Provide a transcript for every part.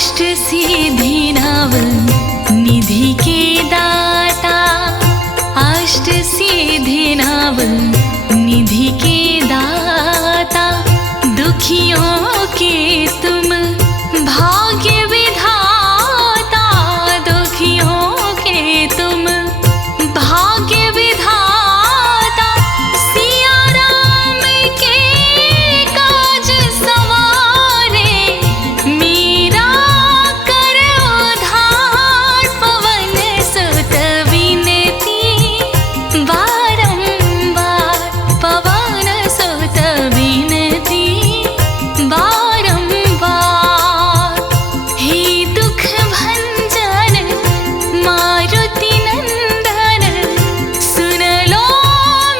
अष्ट सिद्धि नव निधि के दाता, अष्ट सिद्धि नव निधि के दाता, दुखियों के तुम भाग्य विधाता, दुखियों के तुम भाग्य विधाता, सिया राम के काज सवारे, मीरा कर उद्धार, पवन सुत विनती बारंबार, पवन सुत विनती बारंबार। हे दुख भंजन मारुति नंदन, सुन लो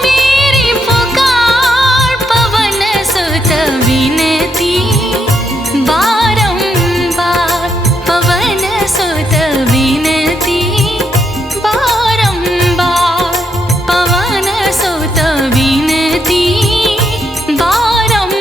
मेरी पुकार, पवन सुत विनती बारंबार, पवन सुत विनती बारंबार, पवन सुत विनती बारंबार।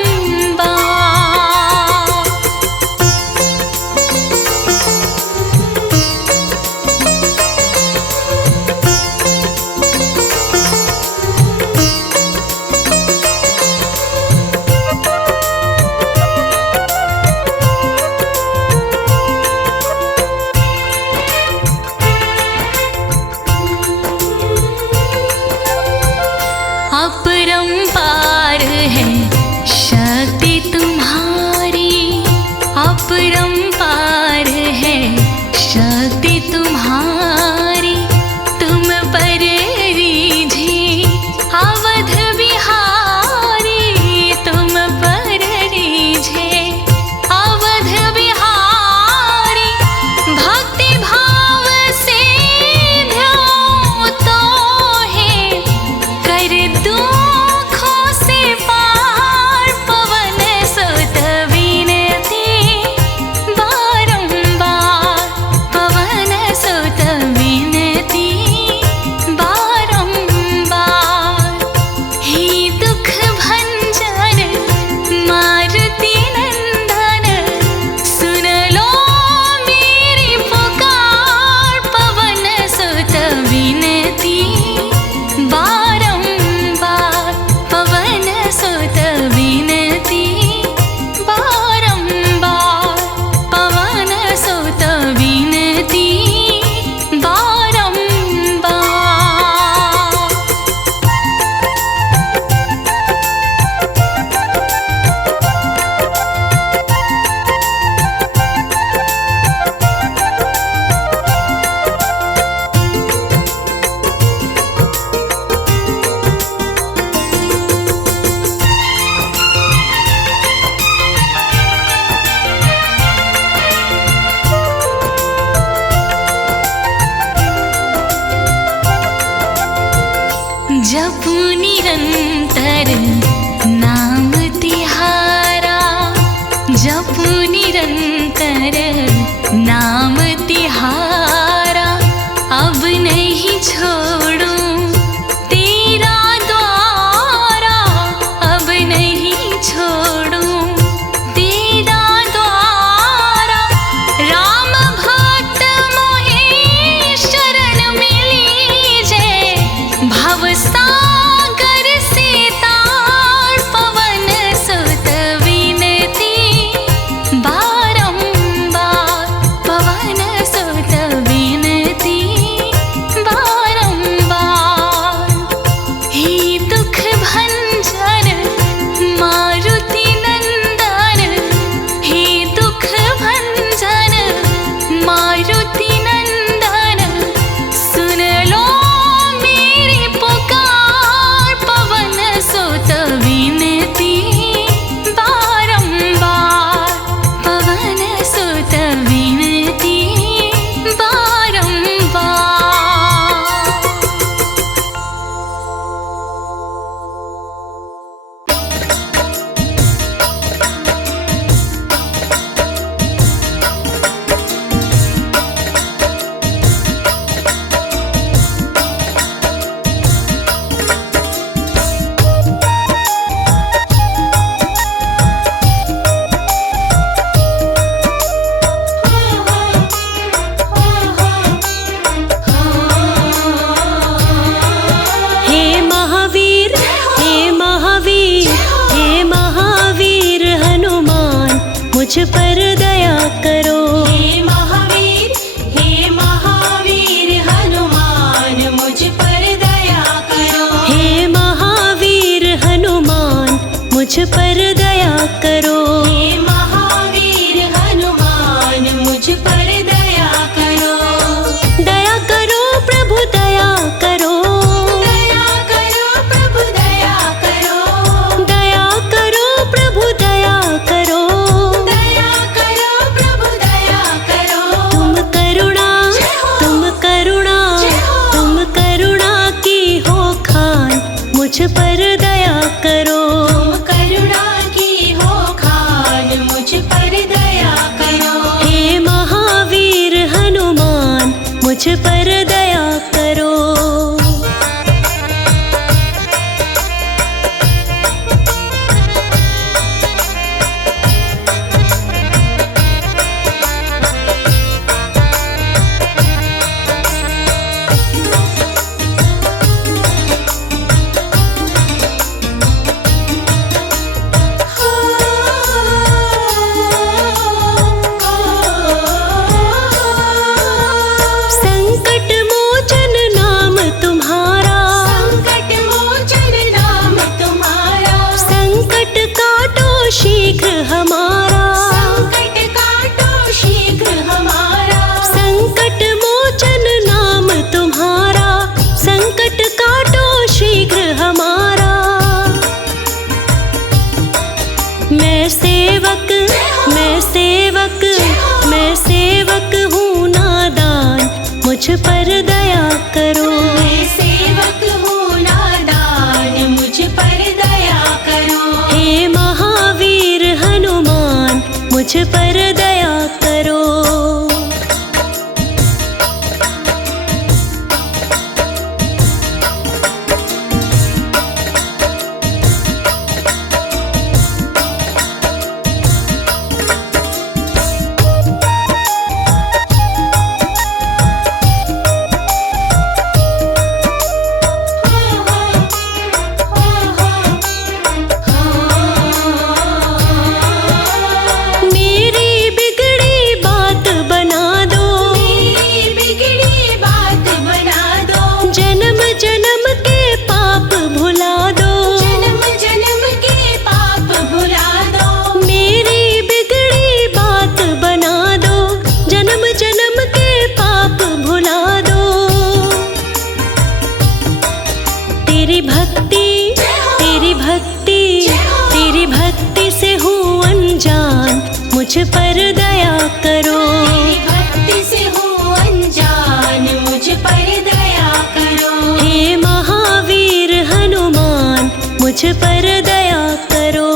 अपरंपार है शक्ति तुम्हारी, अपरंपार है शक्ति तुम्हारी, तुम पर रीझे अवध बिहारी, तुम पर रीझे अवध बिहारी, भक्ति भाव से ध्याओ तो है, कर दुखों से पार, पवन सुत विनती बारंबार, पवन सुत विनती बारंबार। हे दुख भंजन मारुति नंदन, सुन लो मेरी पुकार, पवन सुत विनती बारंबार, पवन सुत विनती बारंबार, पवन सुत विनती बारंबार। जपू निरंतर नाम तिहारा, जपू निरंतर नाम तिहारा, अब नहीं छोड़ूं तेरा द्वारा, अब नहीं छोड़ूं तेरा द्वारा, राम भक्त मोहे शरण में लीजे, भव सागर से तार, पर दया करो। मैं सेवक हूँ नादान, मुझ पर दया करो। हे महावीर हनुमान, मुझ पर दया करो। तेरी भक्ति से हूँ अनजान, मुझ पर दया करो। तेरी भक्ति से हूँ अनजान, मुझ पर दया करो। हे महावीर हनुमान, मुझ पर दया करो।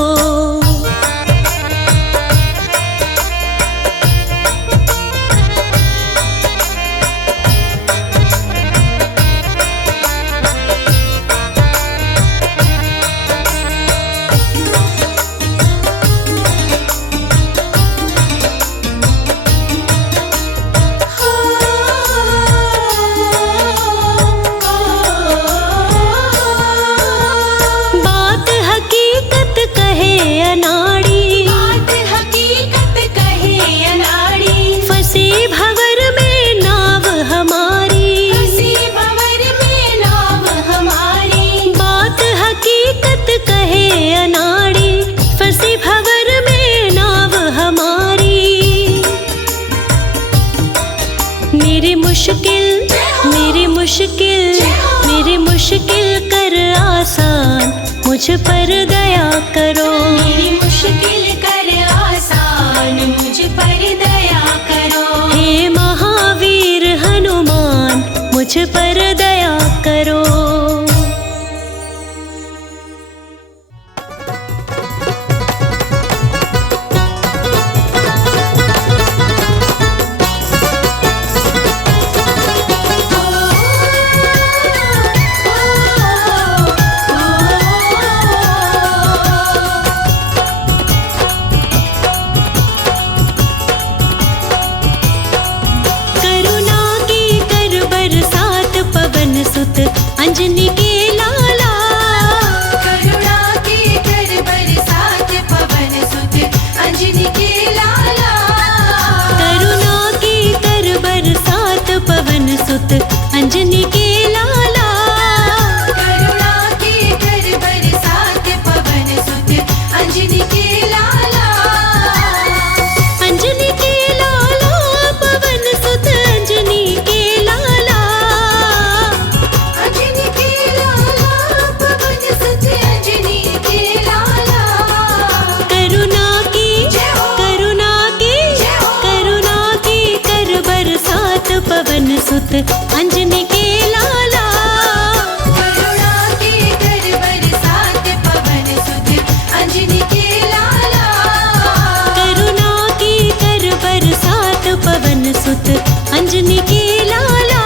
मेरी मुश्किल कर आसान, मुझ पर दया करो। मेरी मुश्किल कर आसान, मुझ पर दया करो। हे महावीर हनुमान, मुझ पर दया करो। अंजनी के लाला, करुणा के कर बरसात पवन सुत अंजनी के लाला। करुणा के कर बरसात पवन सुत अंजनी के लाला। करुणा के कर बरसात पवन सुत अंजनी के लाला। अंजनी के लाला पवन सुत अंजनी के लाला। पवन सुत अंजनी के लाला। करुणा के कर बरसात पवन सुत अंजनी के लाला। करुणा की कर बरसात पवन सुत अंजनी के लाला।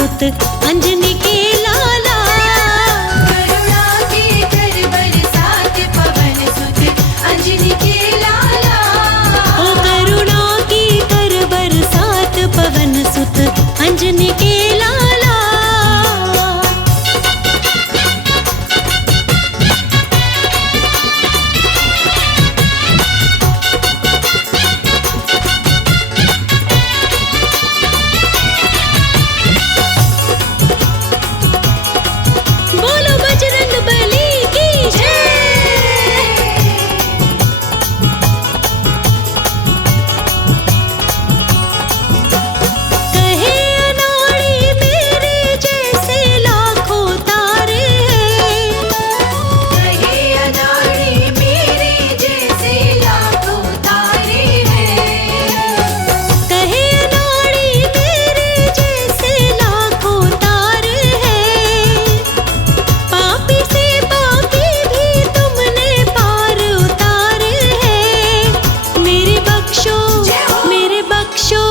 सुत अंजनी के लाला। करुणा के कर बरसात पवन सुत अंजनी के लाला। ओ करुणा की कर बरसात पवन सुत अंजनी के लाला। बोलो बजरंग बली की जय। कहे अनाड़ी मेरे जैसे लाखों तारे हैं। कहे अनाड़ी मेरे जैसे लाखों तारे हैं। कहे अनाड़ी मेरे जैसे लाखों तारे हैं। पापी से पापी भी तुमने पार उतारे हैं। मेरे बख्शो मेरे बख्शो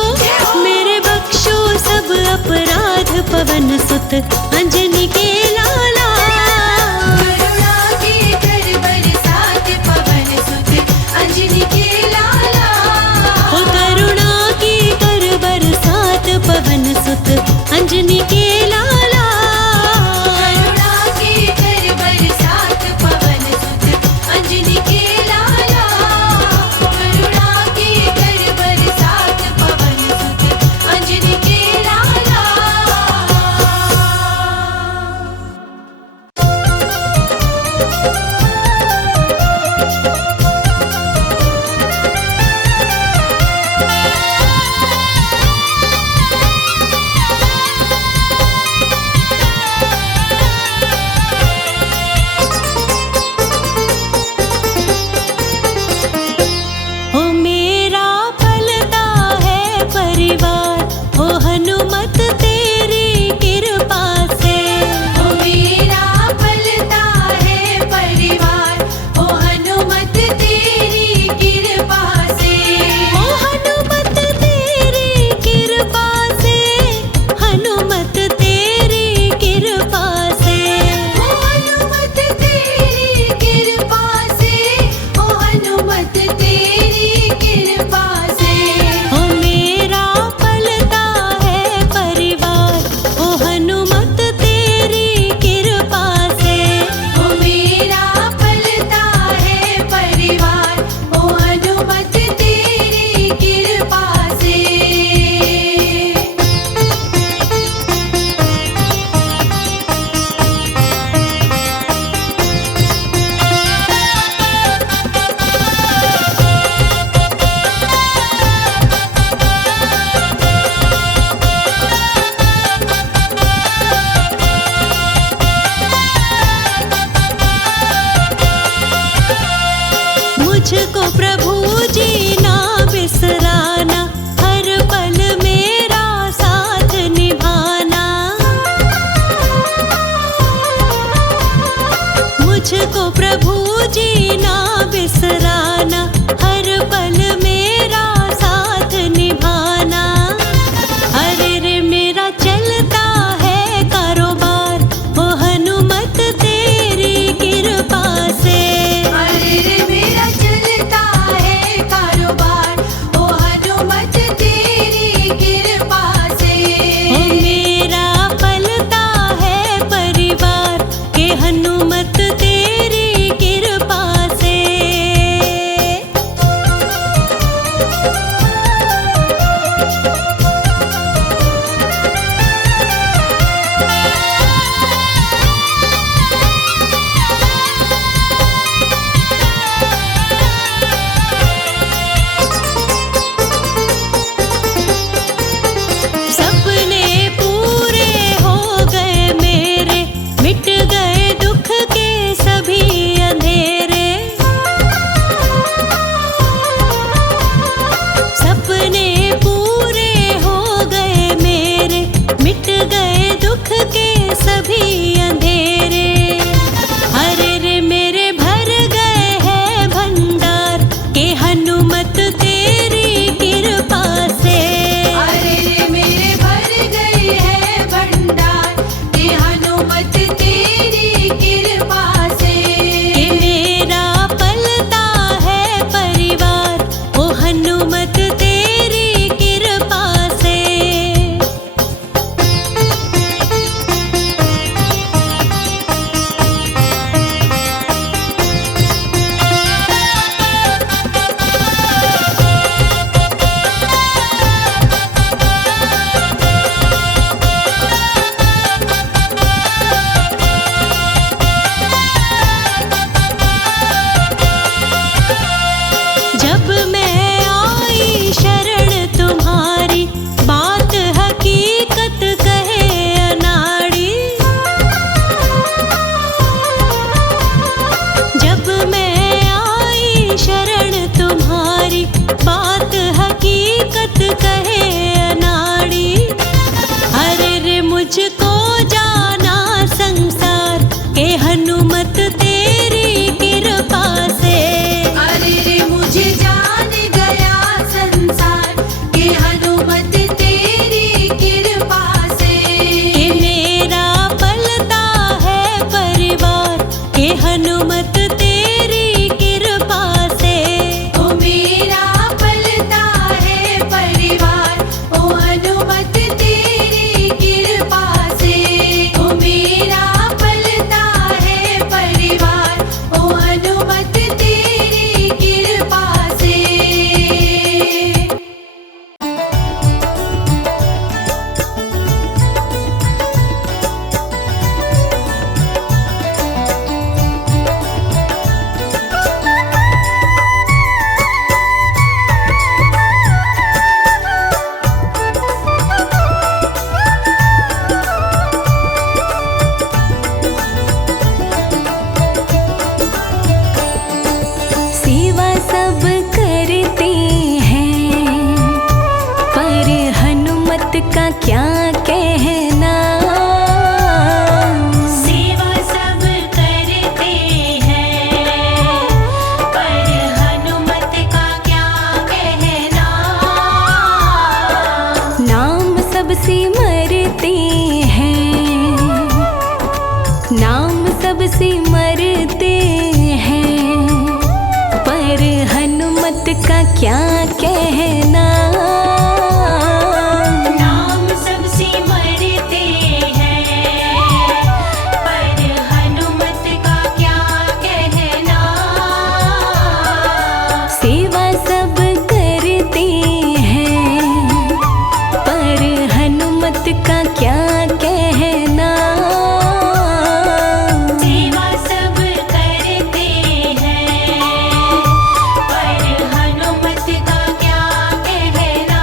मेरे बख्शो सब अपराध पवन सुत अंजनी के लाला। करुणा के कर बरसात पवन सुत अंजनी के लाला। ओ करुणा की कर बरसात पवन सुत अंजनी के लाला। करुणा के कर बरसात पवन सुत अंजनी के लाला। करुणा के कर बरसात पवन सुत अंजनी के लाला। ओ मेरा पलता है परिवार, ओ हनुमत तेरी कृपा से। ओ मेरा पलता है परिवार, ओ हनुमत तेरी कृपा से। ओ हनुमत तेरी कृपा से, हनुमत तेरी कृपा से। ओ हनुमत तेरी कृपा से, ओ हनुमत तेरी कृपा से। ओ मेरा पलता है परिवार, ओ हनुमत तेरी कृपा से। ओ मेरा पलता है परिवार, ओ हनुमत तेरी कृपा से। मुझको प्रभु जी ना बिसराना, हर पल मेरा साथ निभाना। मुझको प्रभु जी ना बिसराना, हर पल मेरा साथ निभाना। अरे रे मेरा चलता है कारोबार, ओ हनुमत तेरी कृपा से। अरे रे मेरा चलता है कारोबार, ओ हनुमत तेरी कृपा से। ओ मेरा पलता है परिवार, के हनुमत तेरी कृपा से। सपने पूरे हो गए मेरे, मिट गए दुख के सभी अंधेरे। सपने पूरे हो गए मेरे, मिट गए दुख के सभी अंधेरे। अरे रे मेरे भर गए हैं भंडार, के हनुमत तेरी कृपा से। अरे रे मेरे भर गए हैं भंडार, क्या कहना। नाम सबसे मरते हैं, पर हनुमत का क्या कहना। सेवा सब करते हैं, पर हनुमत का क्या कहना। सेवा सब करते हैं, पर हनुमत का क्या कहना।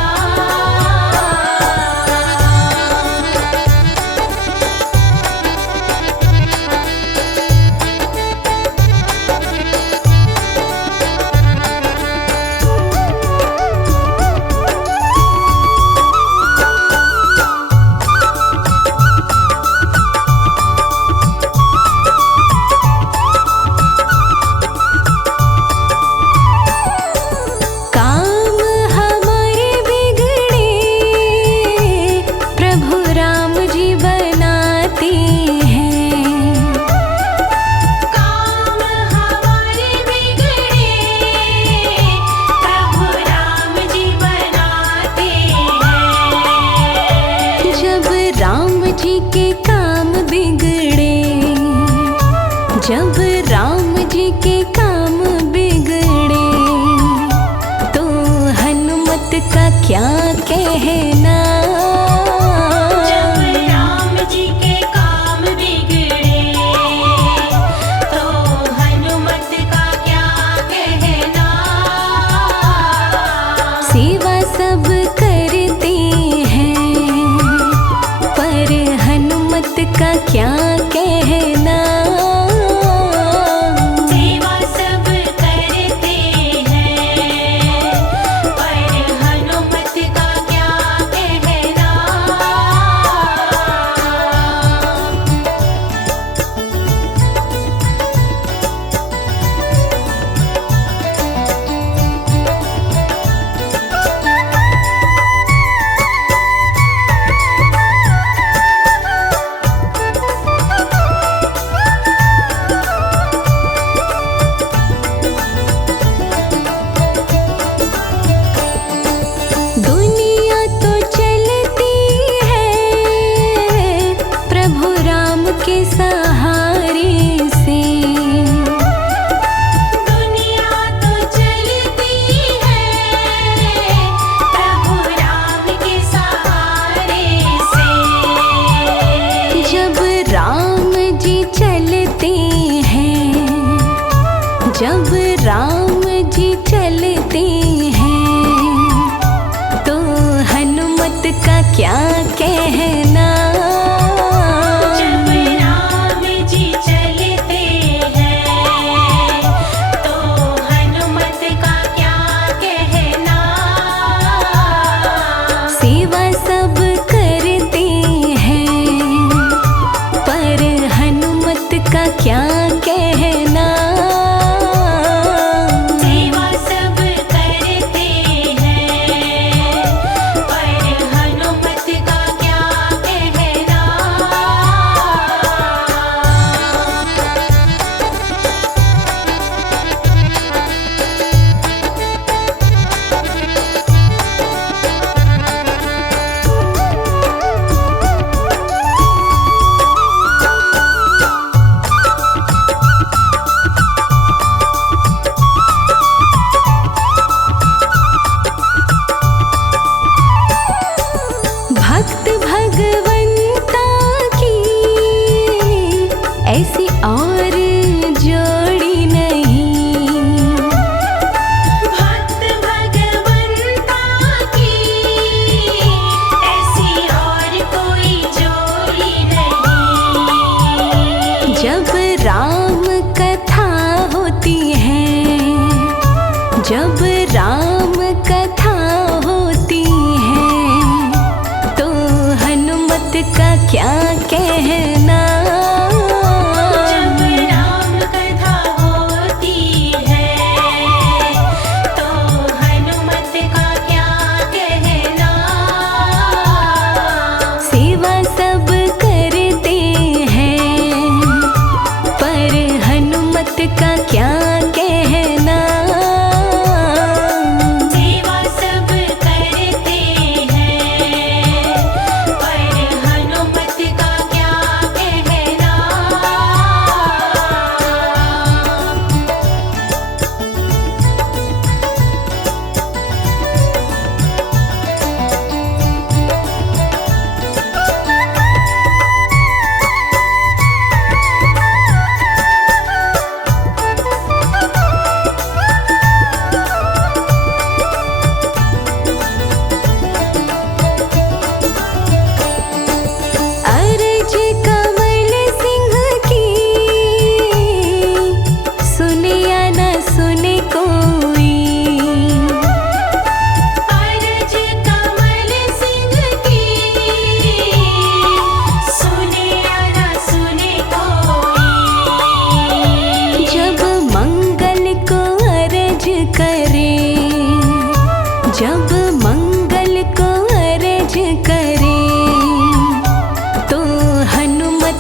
काम हमारे बिगड़े प्रभु राम जी बनाते हैं। काम हमारे बिगड़े प्रभु राम जी बनाते हैं। जब राम जी के काम बिगड़े, जब राम जी के काम बिगड़े, तो हनुमत का क्या कहना। जब राम जी के काम बिगड़े, तो हनुमत का क्या कहना। सेवा सब करते हैं, पर हनुमत का क्या कहना। सेवा सब करते हैं, पर हनुमत का क्या कहना। दुनिया तो चलती है प्रभु राम के सहारे से। दुनिया तो चलती है प्रभु राम के सहारे से। जब राम जी चलते हैं, जब राम जी चलते हैं, तो हनुमत का क्या कहना। जब राम जी चलते हैं, तो हनुमत का क्या कहना। सेवा सब करते हैं, पर हनुमत का क्या कहना। सेवा सब करते हैं, पर हनुमत का क्या कहना। भक्त भगवंता की ऐसी और जोड़ी नहीं। भक्त भगवंता की ऐसी और कोई जोड़ी नहीं। जब राम कथा होती है, जब राम कथा होती है, तो हनुमत का क्या कहना। जब राम कथा होती है, तो हनुमत का क्या कहना। सेवा सब करते हैं, का क्या कहना।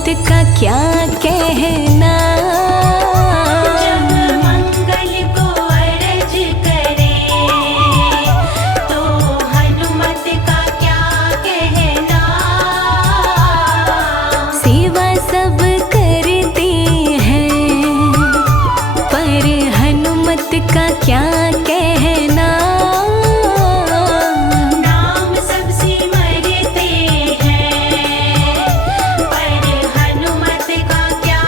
का क्या कहना। जब मंगल को अर्ज करे तो हनुमत का क्या कहना। सेवा सब करते हैं पर हनुमत का क्या कहना। नाम सब सिमरते हैं पर हनुमत का क्या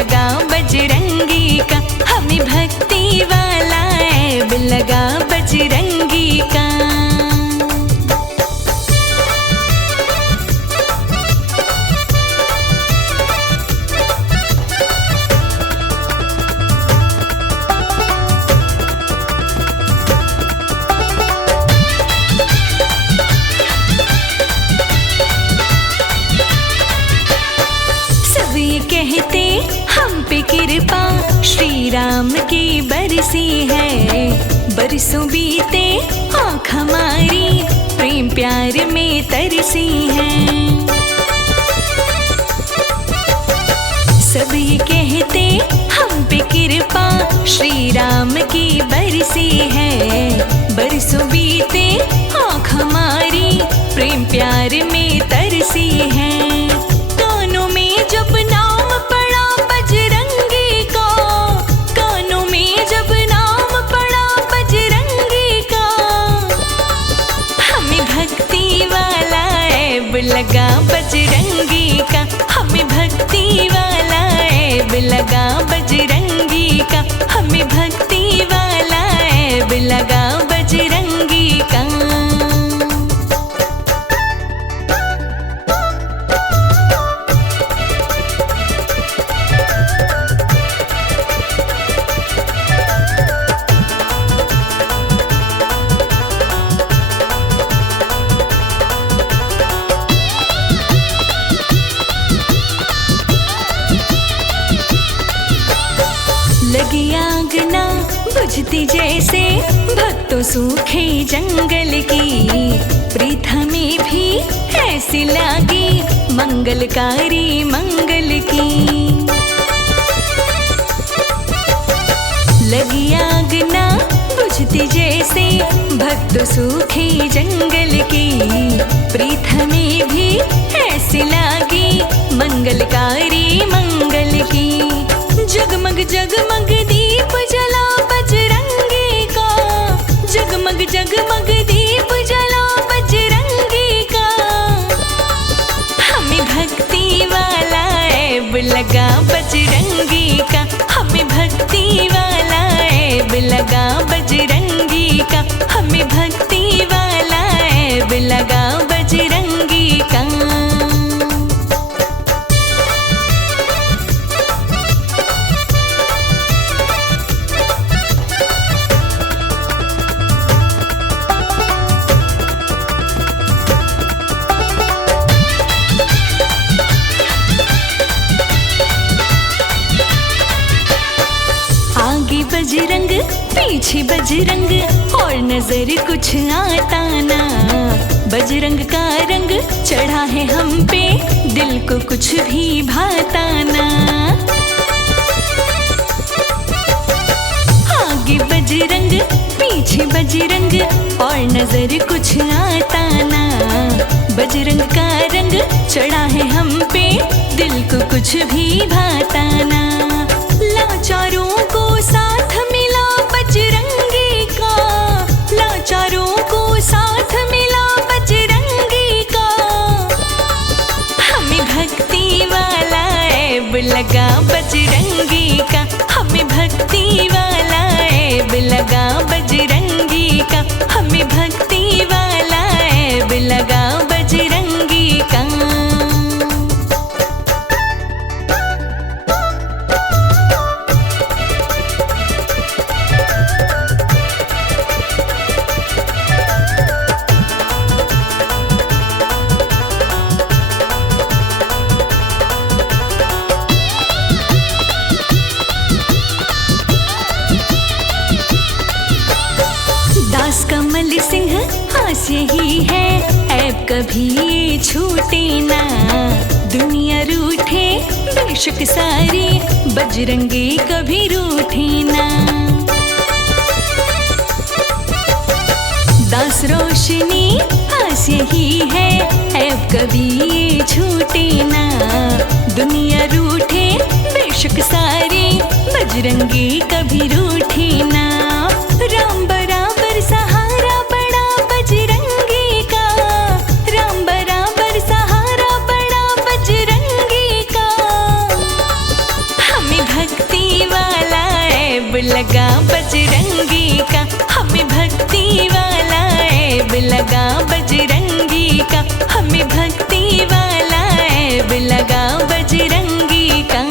लगा बजरंगी का, हमें भक्ति वाला ऐब लगा बजरंगी का। कहते हम पे कृपा श्री राम की बरसी है, बरसों बीते आँख हमारी प्रेम प्यार में तरसी है। सब ये कहते हम पे कृपा श्री राम की बरसी है, बरसों बीते आँख हमारी प्रेम प्यार में तरसी है। कानों में जब नाम पड़ा बजरंगी का, कानों में जब नाम पड़ा बजरंगी का, हमें भक्ति वाला ऐब लगा बजरंगी का, हमें भक्ति वाला ऐब लगा बजरंगी का, हमें भक्ति वाला ऐब लगा बजरंगी का। लगी आग ना बुझती जैसे भक्तों सूखे जंगल की, प्रीत हमें भी ऐसी लागी मंगलकारी मंगल की। लगी आग ना बुझती जैसे भक्तों सूखे जंगल की, प्रीत हमें भी ऐसी लागी मंगलकारी मंगल की। जगमग जगमग दीप जला बजरंगी का, जगमग जगमग दीप जला बजरंगी का, हमें भक्ति वाला ऐब लगा बजरंगी का, हमें भक्ति वाला ऐब लगा बजरंगी का, हमें भक्ति वाला ऐब लगा बजरंगी का। बजरंग पीछे बजरंग और नजर कुछ आता ना, बजरंग का रंग चढ़ा है हम पे दिल को कुछ भी भाता ना। आगे बजरंग पीछे बजरंग और नजर कुछ आता ना, बजरंग का रंग चढ़ा है हम पे दिल को कुछ भी भाता ना। लाचारों को साथ मिला बजरंगी का, लाचारों को साथ मिला बजरंगी का, हमें भक्ति वाला ऐब लगा बजरंगी का, हमें भक्ति वाला ऐब लगा बजरंगी का, हमें भक्ति वाला ऐब लगा बजरंगी का। कमल सिंह आस यही है ऐब कभी ये छूटे ना, दुनिया रूठे बेशक सारी बजरंगी कभी रूठे ना। दास रोशनी आस यही है ऐब कभी ये छूटे ना, दुनिया रूठे बेशक सारी बजरंगी कभी रूठे ना। राम बराबर सहारा बड़ा बजरंगी का, राम बराबर सहारा बड़ा बजरंगी का, हमें लगा बजरंगी का, हमें भक्ति वाला ऐब लगा बजरंगी का, हमें भक्ति वाला ऐब लगा बजरंगी का।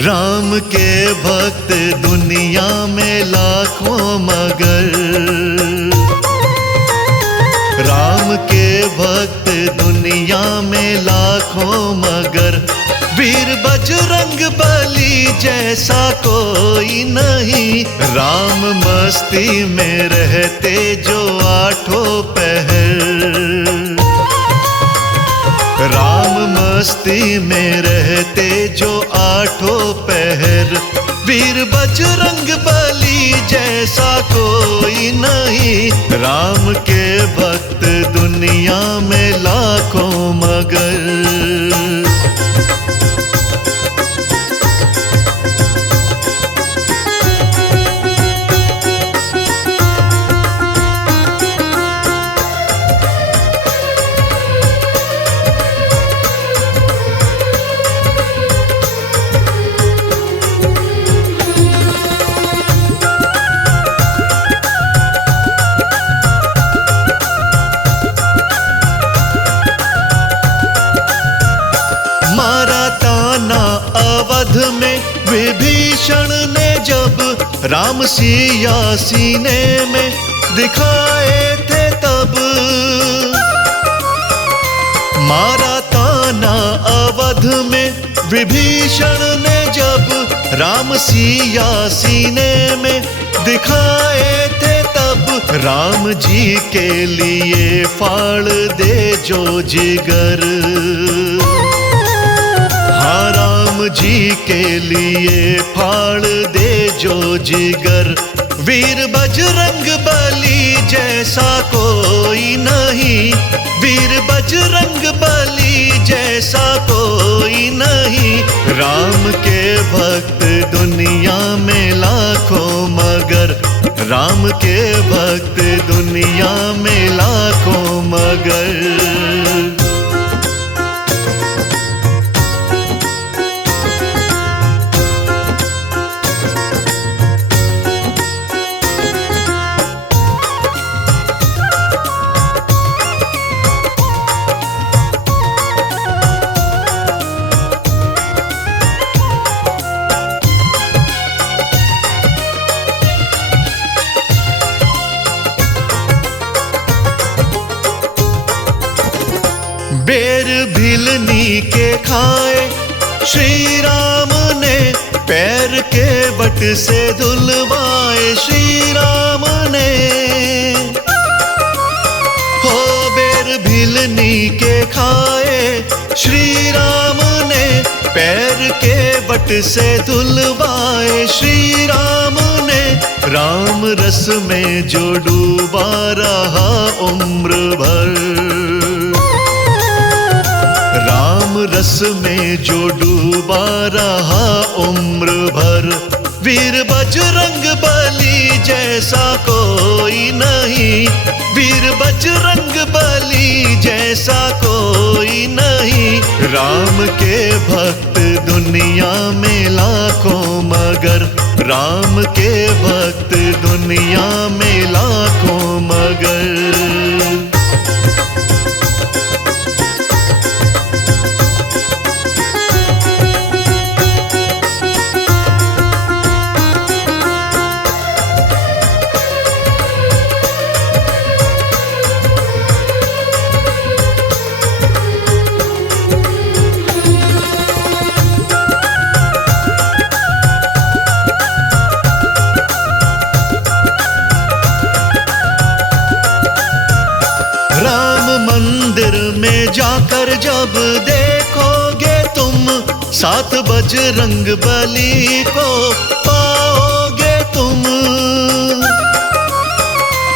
राम के भक्त दुनिया में लाखों मगर, राम के भक्त दुनिया में लाखों मगर, वीर बजरंग बली जैसा कोई नहीं। राम मस्ती में रहते जो आठों पहर, राम मस्ती में रहते जो आठों पहर, वीर बजरंग बली जैसा कोई नहीं। राम के भक्त दुनिया में लाखों मगर। अवध में विभीषण ने जब राम सिया सीने में दिखाए थे तब, मारा ताना अवध में विभीषण ने जब राम सिया सीने में दिखाए थे तब। राम जी के लिए फाड़ दे जो जिगर, हाँ राम जी के लिए फाड़ दे जो जिगर। वीर बजरंग बली जैसा कोई नहीं, वीर बजरंग बली जैसा कोई नहीं। राम के भक्त दुनिया में लाखों मगर, राम के भक्त दुनिया में लाखों मगर। बेर भिलनी के खाए श्री राम ने, पैर के बट से धुलवाए श्री राम ने। हो बेर भिलनी के खाए श्री राम ने, पैर के बट से धुलवाए श्री राम ने। राम रस में जो डूबा रहा उम्र भर, राम रस में जो डूबा रहा उम्र भर। वीर बजरंग बली जैसा कोई नहीं, वीर बजरंग बली जैसा कोई नहीं। राम के भक्त दुनिया में लाखों मगर, राम के भक्त दुनिया में लाखों मगर। मंदिर में जाकर जब देखोगे तुम, साथ बजरंग बली को पाओगे तुम।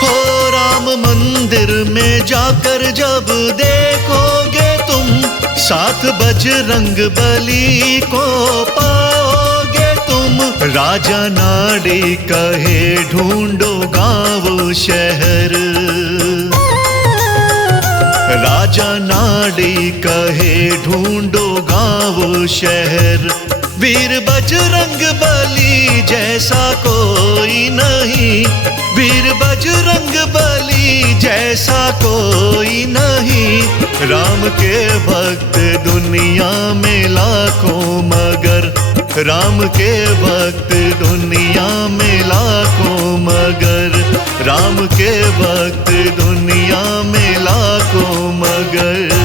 हो राम मंदिर में जाकर जब देखोगे तुम, साथ बजरंग बली को पाओगे तुम। राजा नाड़ी कहे ढूंढो गाँव शहर, राजा नाड़ी कहे ढूंढो गाँव शहर। वीर बजरंग बली जैसा कोई नहीं, वीर बजरंग बली जैसा कोई नहीं। राम के भक्त दुनिया में लाखों मगर, राम के भक्त दुनिया में लाखों मगर, राम के भक्त दुनिया में लाखों मगर।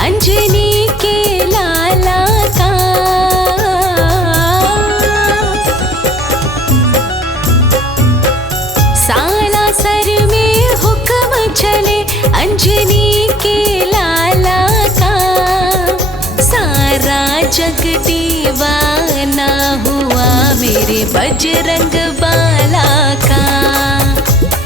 अंजनी के लाला का। सालासर में हुक्म चले अंजनी के लाला का। सारा जग दीवाना हुआ मेरे बजरंग बाला का।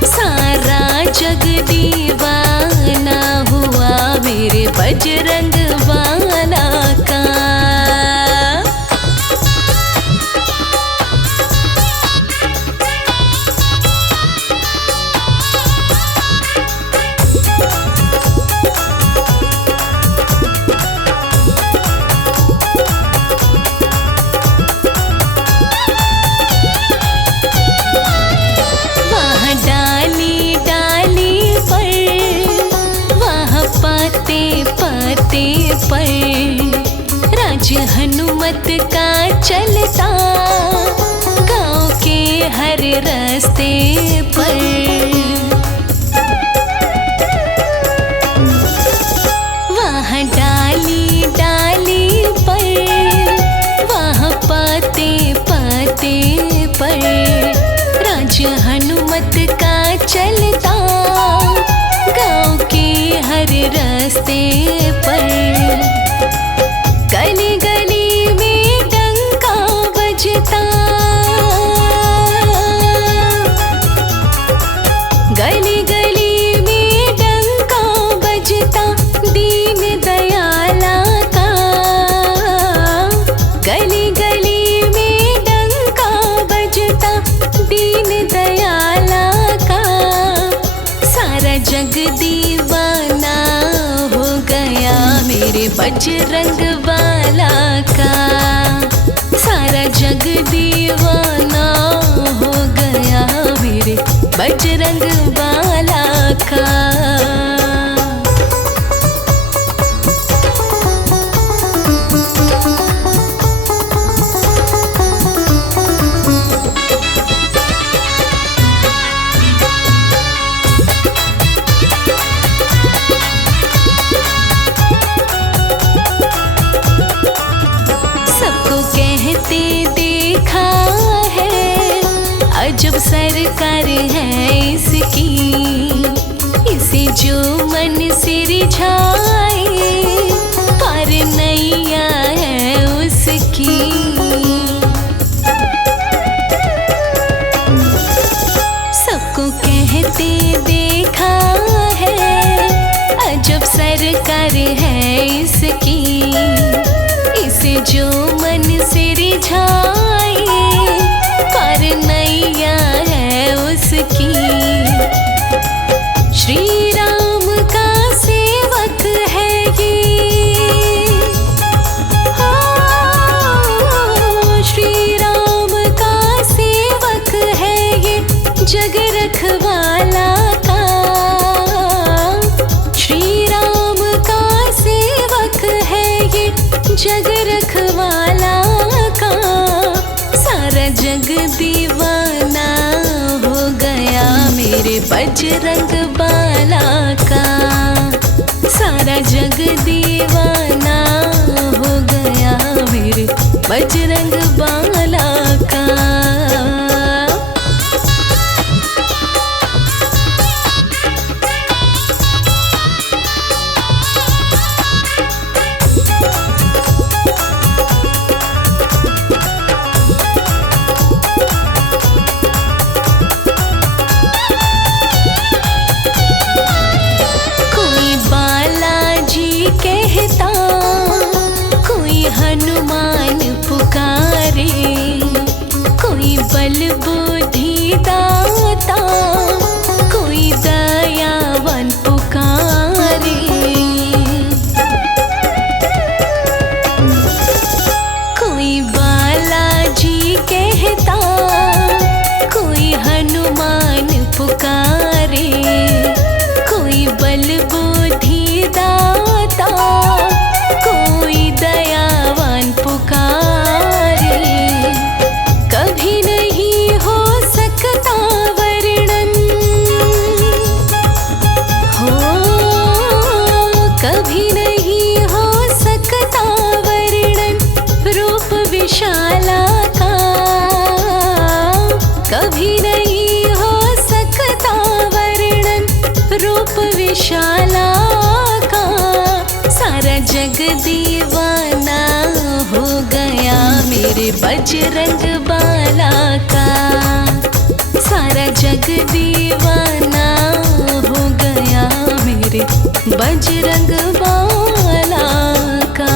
सारा जग दीवाना हुआ मेरे बजरंग बाला का। पते पर राज हनुमत का चलता, गाँव के हर रास्ते पर। वहाँ डाली डाली पर, वहाँ पाते पाते पर राज हनुमत का चलता, गाँव के हर रास्ते पर। गली गली में डंका बजता, गली गली में डंका बजता दीन दयाला का। गली गली में डंका बजता दीन दयाला का। सारा जग दीवाना हो गया मेरे बजरंग बाला का। सारा जग दीवाना हो गया मेरे बजरंग बाला का। देखा है अजब सरकार है इसकी, इसे जो मन से रिझाए पार नैया है उसकी। सबको कहते देखा है अजब सरकार है इसकी, इसे जो मन से रिझाए पार नैया है उसकी। श्री राम का सेवक है ये, श्री राम का सेवक है ये जग रखवाला का। श्री राम का सेवक है ये जग रखवाला का। सारा जग दीवाना हो गया मेरे बजरंग बाला का। सारा जग दीवाना हो गया मेरे बजरंग बाला का। कहता कोई हनुमान पुकारे, कोई बल बुद्धि दाता, कोई दयावान पुकारे। कोई बालाजी कहता कोई हनुमान पुकारे, कोई बल बुद्धि दाता, कोई दयावान पुकारे। कभी नहीं हो दीवाना हो गया मेरे बजरंग बाला का। सारा जग दीवाना हो गया मेरे बजरंग बाला का।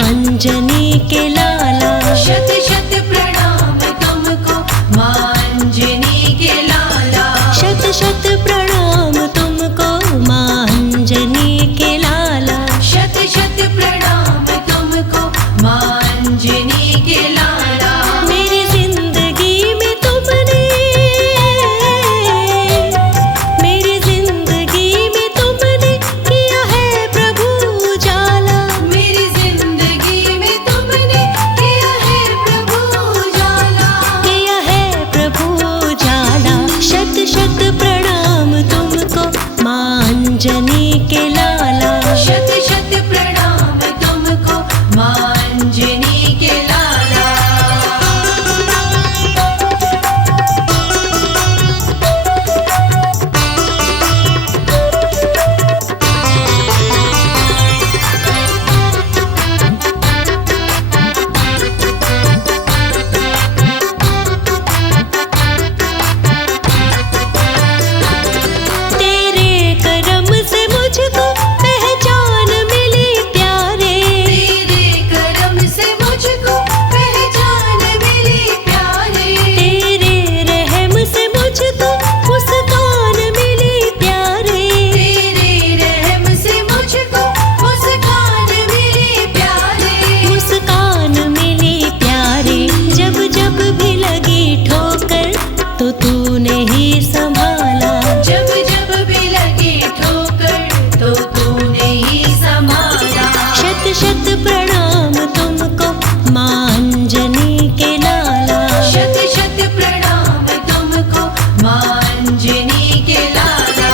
अंजनी के लाला, शत शत प्रणाम तुमको मां अंजनी के लाला। शत शत प्रणाम तुमको मां अंजनी के लाला। शत शत प्रणाम तुमको मां अंजनी के लाला। मेरी जिंदगी में तुमने, मेरी जिंदगी में तुमने किया है प्रभु उजाला। मेरी जिंदगी में तुमने किया है प्रभु उजाला। किया है प्रभु उजाला। शत शत प्रणाम तुमको मां अंजनी के लाला। शत शत प्रणाम तुमको मां अंजनी के लाला। तेरे करम से मुझको पहचान मिली प्यारे। तेरे करम से मुझको पहचान मिली प्यारे। तेरे रहम से मुझको मुस्कान मिली प्यारे। तेरे रहम से मुझको मुस्कान मिली प्यारे। मुस्कान मिली प्यारे। जब जब भी लगी ठोकर तो तूने ही संभाला। जब जब भी लगी ठोकर तो तूने ही संभाला। शत शत प्रणाम तुमको मां अंजनी के लाला। शत शत प्रणाम तुमको मां अंजनी के लाला।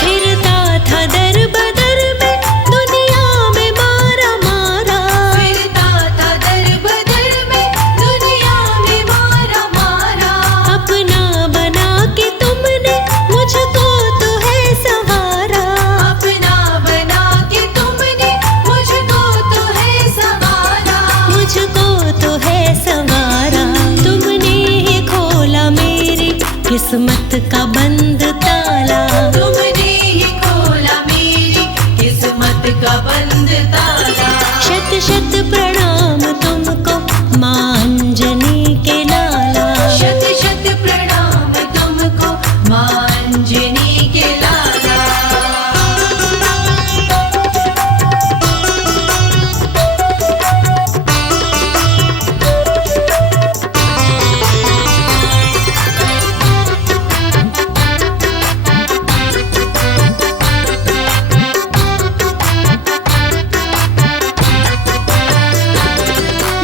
फिरता था दर बदर में दुनिया में मारा मारा। फिरता था दर बदर में दुनिया में मारा मारा। अपना बना के तुमने मुझको तो है सवारा। अपना बना के तुमने मुझको तो है संवारा। मुझको तो है सवारा। तुमने ही खोला मेरी किस्मत का बंद ताला। तुमने ही खोला मेरी किस्मत का बंद ताला। शत शत प्रणाम तुमको मां अंजनी के लाला। शत शत प्रणाम तुमको मां अंजनी के लाला।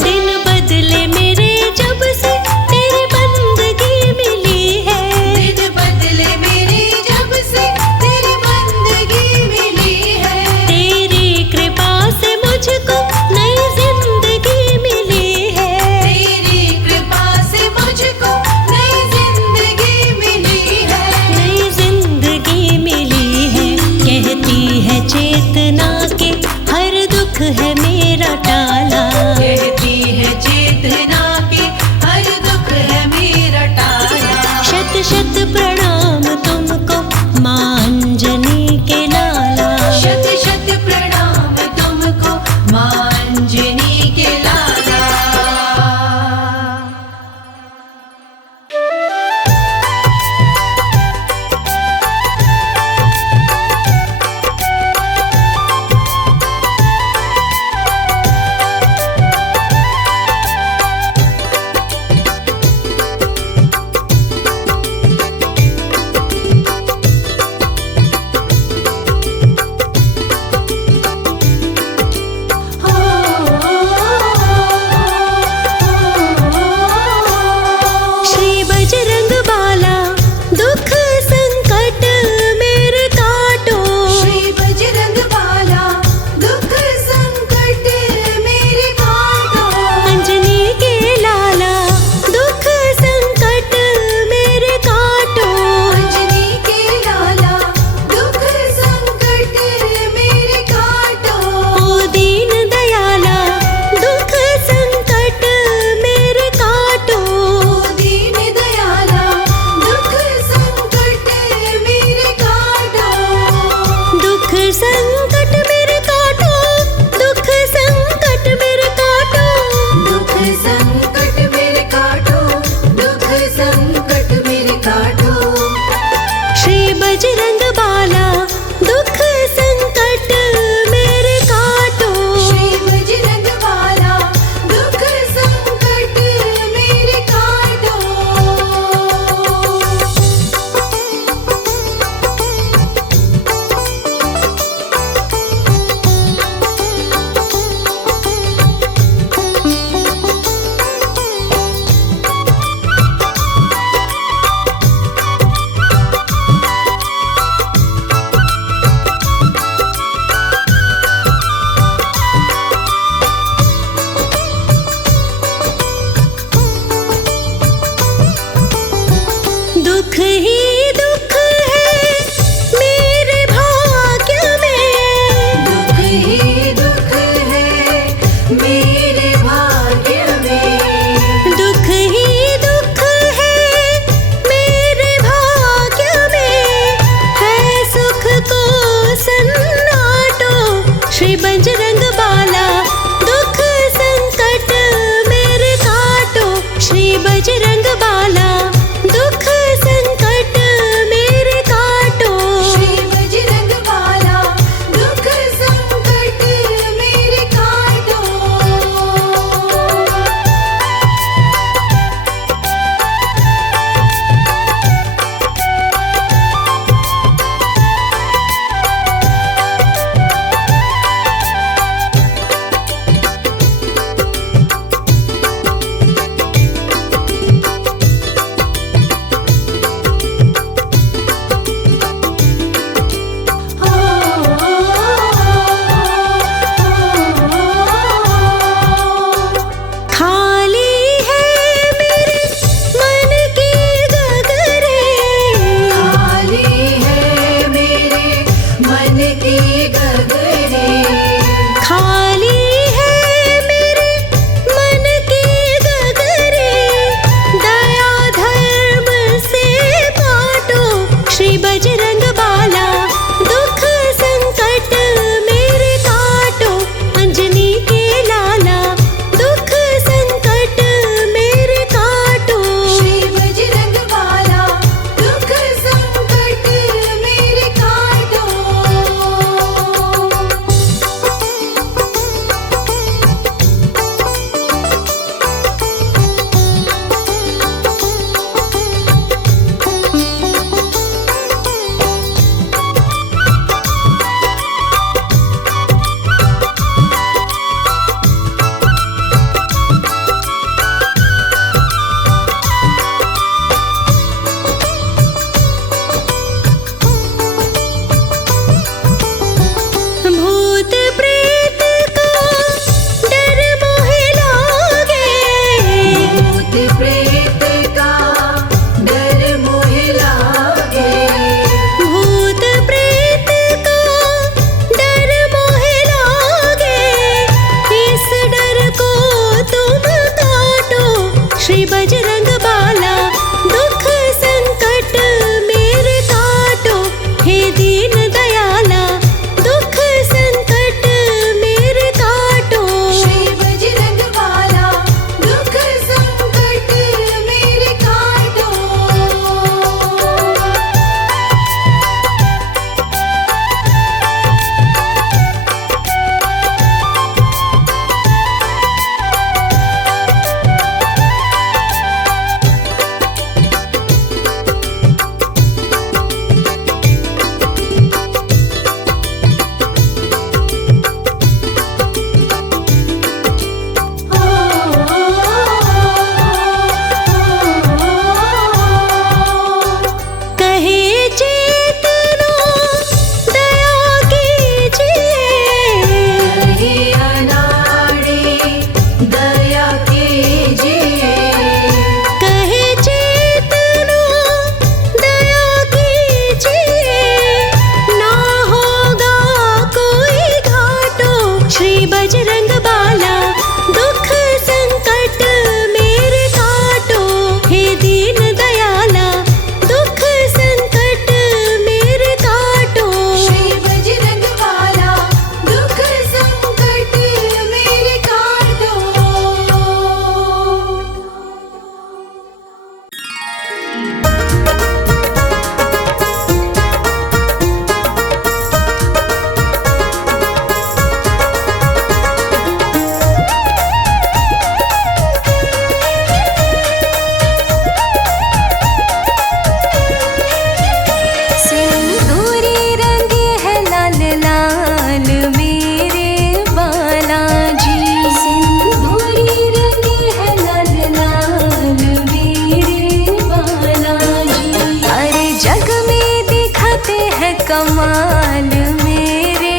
दिन बदले मेरे जब से तेरी बंदगी मिली है। दिन बदले मेरी जब से तेरी बंदगी मिली है। तेरी कृपा से मुझको नई जिंदगी मिली है। तेरी कृपा से मुझको नई जिंदगी मिली है। नई जिंदगी मिली है। कहती है चेतना के हर दुख है मेरा टाला। कहती है चेतना के हर दुख है मेरा टाला। शत शत प्रणाम तुमको मां अंजनी के लाला। शत शत प्रणाम तुमको मां अंजनी के लाला। बजरंग बाला, दुख संकट मेरे काटो, हे दीन दयाला, दुख संकट मेरे काटो। श्री बजरंग बाला, दुख संकट मेरे काटो। सिंदूरी रंगे है लाल लाल मेरे बालाजी, सिंदूरी रंगे है लाल लाल मेरे बालाजी। अरे जग में दिखाते हैं कमाल मेरे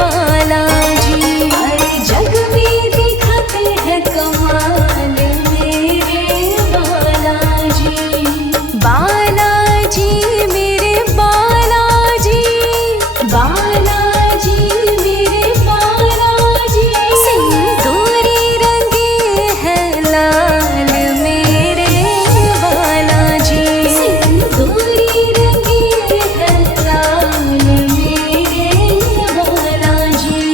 बालाजी, अरे जग में दिखाते हैं कमाल मेरे बालाजी। बालाजी मेरे बालाजी, बालाजी मेरे बालाजी। सिंदूरी रंगे है लाल मेरे बालाजी, सिंदूरी रंगे है लाल मेरे बालाजी।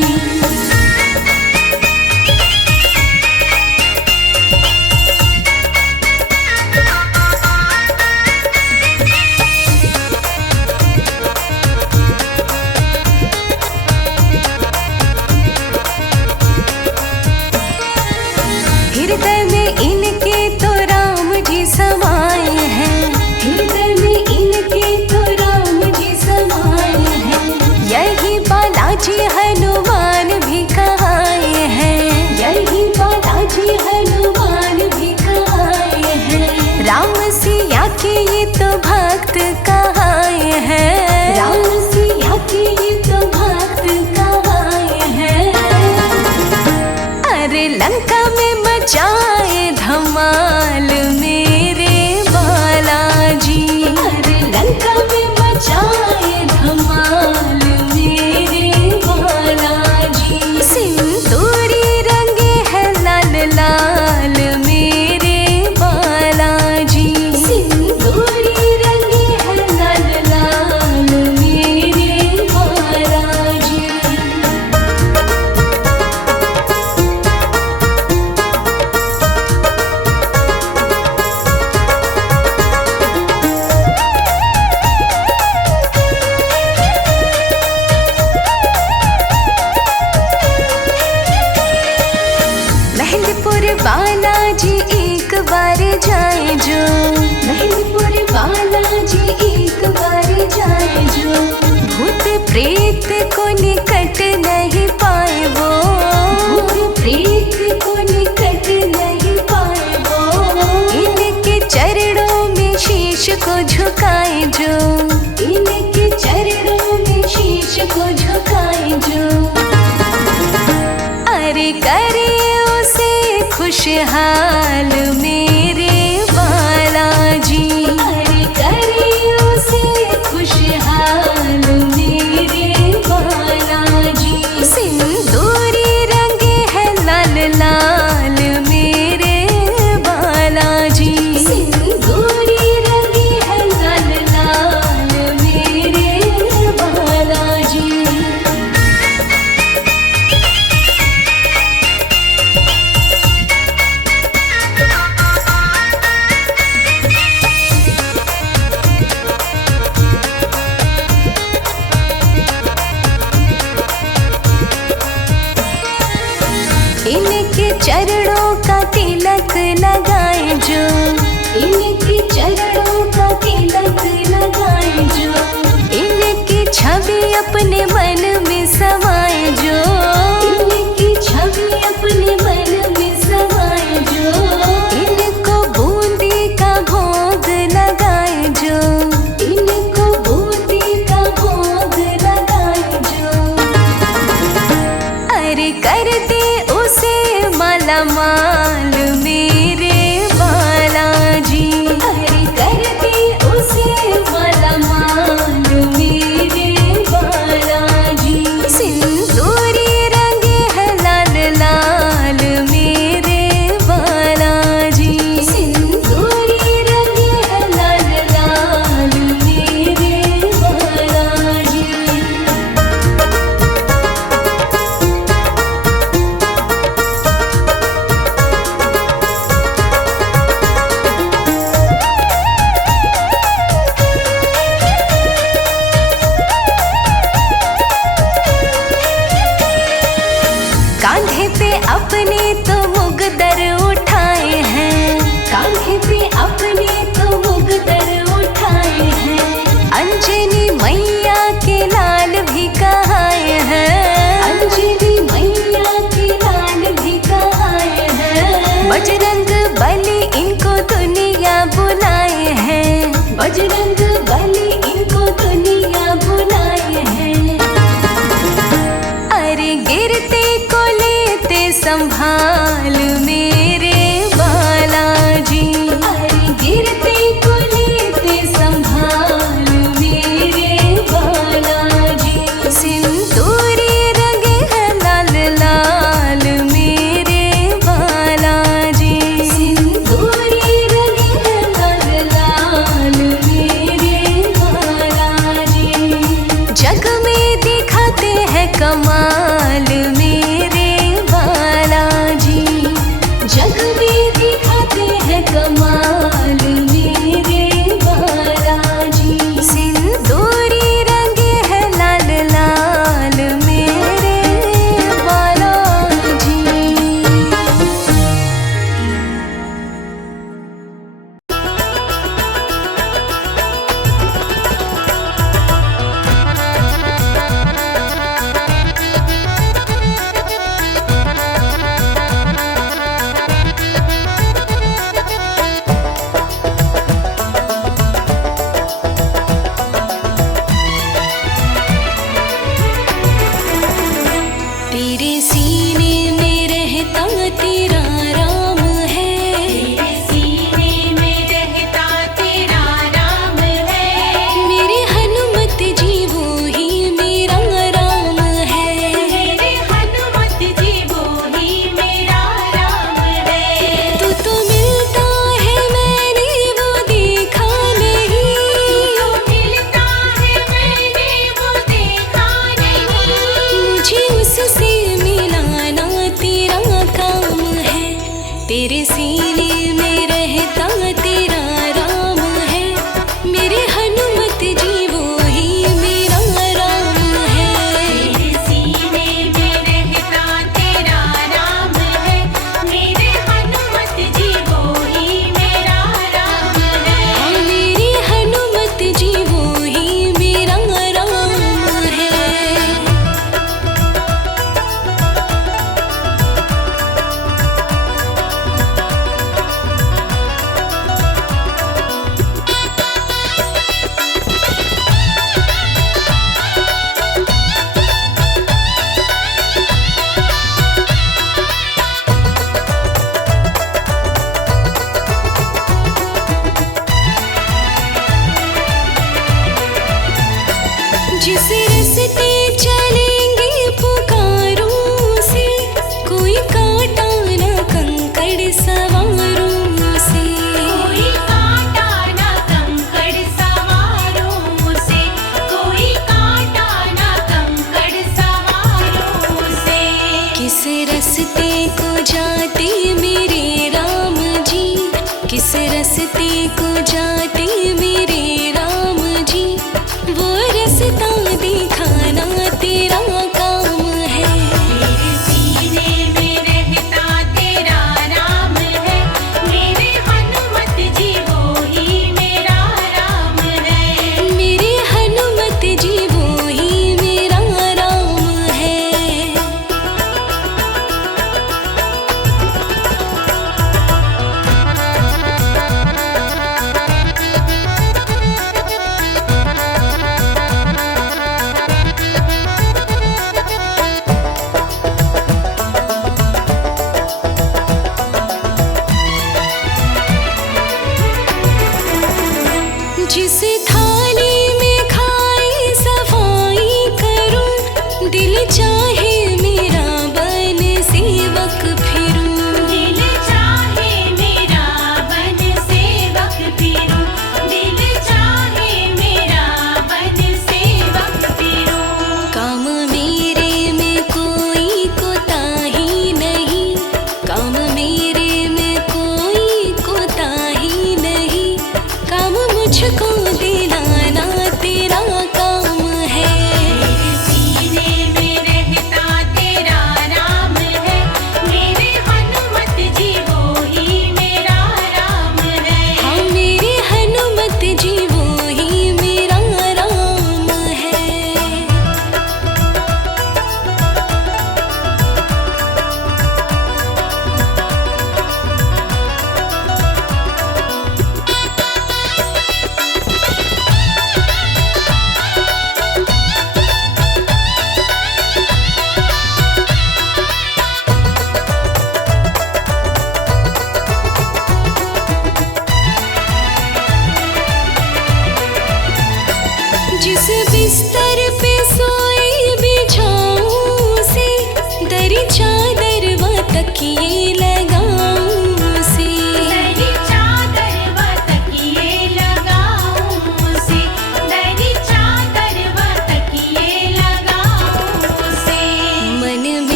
हृदय में इनके तो राम जी समाए हैं, हृदय में इनके तो राम जी समाए हैं। यही बालाजी हनुमान भी कहाए हैं, यही बालाजी हनुमान भी कहाए हैं। राम सिया के ये तो भक्त कहाए हैं, राम सिया के ये तो भक्त कहाए हैं। अरे लंका में मचाए धमाल मेरे बालाजी, अरे लंका में मचाए धमाल मेरे बालाजी। सिंदूरी रंगे है लाल लाल मेरे बालाजी, सिंदूरी रंगे है लाल लाल मेरे बालाजी। मेहंदीपुर बालाजी एक बार जाए जो, मेहंदीपुर बालाजी एक बार जाए जो। भूत प्रेत को निकट नहीं पाए वो, भूत प्रेत को निकट नहीं पाए वो। इनके चरणों में शीश को झुकाए जो, इनके चरणों में शीश को झुकाए जो। अरे करे उसे खुशहाल मेरे बालाजी, अरे करे उसे खुशहाल मेरे बालाजी। सिंदूरी रंगे है लाल लाल मेरे बालाजी, सिंदूरी रंगे है लाल लाल मेरे बालाजी। इनके चरणों का तिलक लगाए जो, इनके चरणों का तिलक लगाए जो। इनकी छवि अपने मन में समाए जो, इनकी छवि अपने मन में समाए जो। इनको बूंदी का भोग लगाए जो, इनको बूंदी का भोग लगाए जो। अरे कर दे उसे माला माल मेरे बालाजी, अरे कर दे उसे माला माल मेरे बालाजी। सिंदूरी रंगे है लाल पे अपने तो मुगदर उठाए हैं, कांधे पे अपने तो मुगदर उठाए हैं। अंजनी मैया के लाल भी कहाए हैं, अंजनी मैया के लाल भी कहाए हैं। बजरंग बली इनको दुनिया बुलाए हैं, बजरंग बली इनको दुनिया बुलाए हैं। अरे गिरते को लेते संभाल मेरे बालाजी, अरे गिरते को लेते संभाल मेरे बालाजी। सिंदूरी रंगे हैं लाल लाल मेरे बालाजी, सिंदूरी रंगे हैं लाल लाल मेरे बालाजी। जग में दिखाते हैं कमाल मेरे बालाजी, जग में दिखाते हैं कमाल मेरे बालाजी। सिंदूरी रंगे हैं लाल लाल मेरे बालाजी। तेरे सीने में रहता तेरा राम है, तेरे सीने में रहता तेरा राम है। मेरे हनुमत जी वो ही मेरा राम है। मेरे हनुमत जी वो ही मेरा राम है। तू तो मिलता है मैंने वो देखा नहीं, तो मिलता है मैंने वो देखा नहीं। मुझे उससे मिलाना तेरा काम है। तेरे सीने में रहता तेरा राम है, मेरे हनुमत जी वो ही मेरा राम है। तेरे सीने में रहता तेरा राम है। मेरे हनुमत जी वो ही मेरा राम है। मेरी हनुमत जी वो ही मेरा राम है। जिस रास्ते चलेंगे पुकारों से, कोई कांटा न कंकड़ सवारों से। कोई कांटा ना कंकड़ सवारों से, कोई कांटा ना कंकड़ सवारों से। किस रास्ते को जाते मेरे राम जी, किस रास्ते को जाते मेरे राम जी। वो रास्ता दिखाना तेरा काम है। तेरे सीने में रहता तेरा राम है। मेरे हनुमत जी वो ही मेरा राम है। मेरे हनुमत जी वो ही मेरा राम है।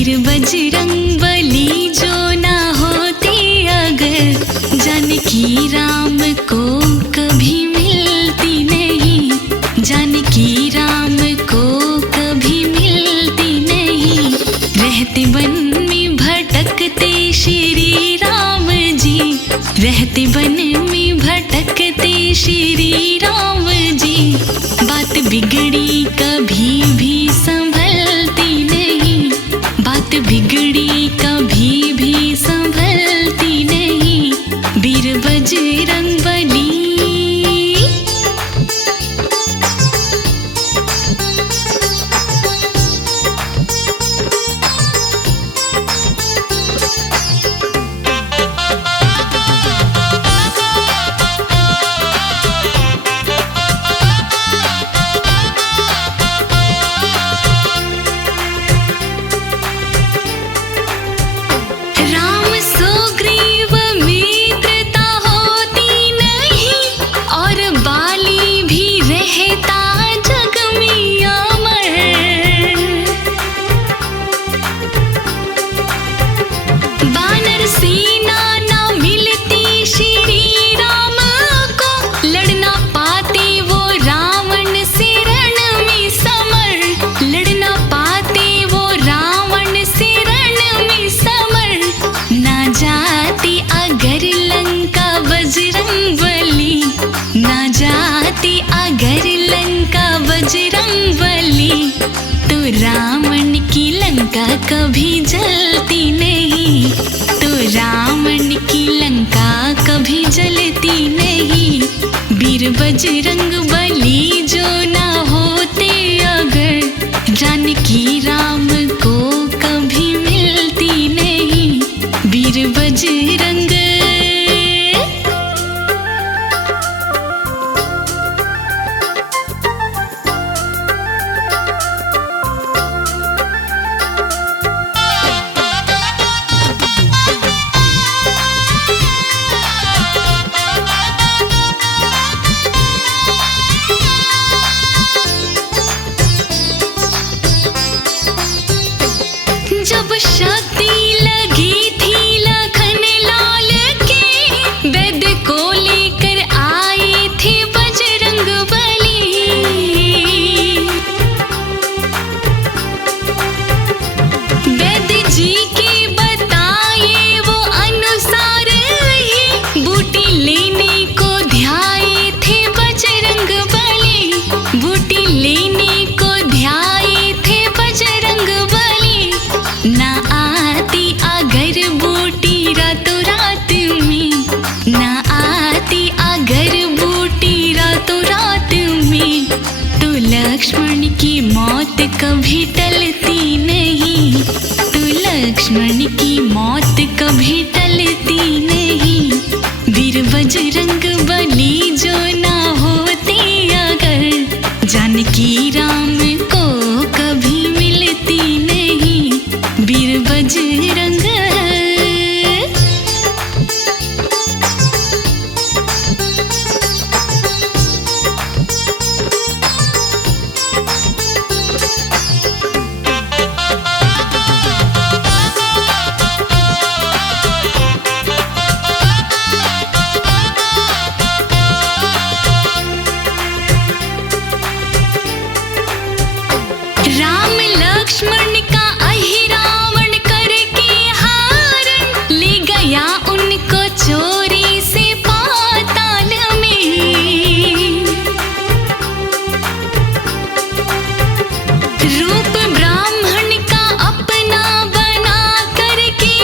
वीर बजरंगबली जो ना होते अगर, जानकी राम को कभी मिलती नहीं, जानकी राम को कभी मिलती नहीं। रहते वन में भटकते श्री राम जी, रहते वन में भटकते श्री राम जी। बात बिगड़ी कभी भी संभलती नहीं, बात बिगड़ी कभी भी संभलती नहीं। वीर बजरंगबली। राम सुग्रीव मित्रता होती नहीं, और बाली भी रहता जग में अमर। बानर सेना न मिलती श्री राम को, लड़ना पाते वो रावण से रण में समर, लड़ना पाते वो रावण से रण में समर। ना जाती अगर लंका बजरंगबली, ना जाती अगर लंका बजरंगबली, तो रावण की लंका कभी जलती नहीं, तो रावण की लंका कभी जलती नहीं। वीर बजरंगबली जो ना होते अगर, जानकी राम को कभी मिलती नहीं। वीर बजरंग। जब शक्ति लगी थी लखन लाल के, वैद्य को लेकर आए थे बजरंगबली। वैद्य जी के बताए वो अनुसार ही, बूटी लेने को ध्याए थे बजरंगबली, बूटी लेने को ध्याए थे बजरंगबली। ना आती अगर बूटी रातों रात में, ना आती अगर बूटी रातों रात में, तो लक्ष्मण की मौत कभी टलती नहीं, तो लक्ष्मण की मौत कभी टलती नहीं। वीर बजरंगबली जो ना होते अगर, जानकी राम को कभी मिलती नहीं। वीर बजरंग। राम लक्ष्मण का अहिरावण करके हारन, ले गया उनको चोरी से पाताल में। रूप ब्राह्मण का अपना बना करके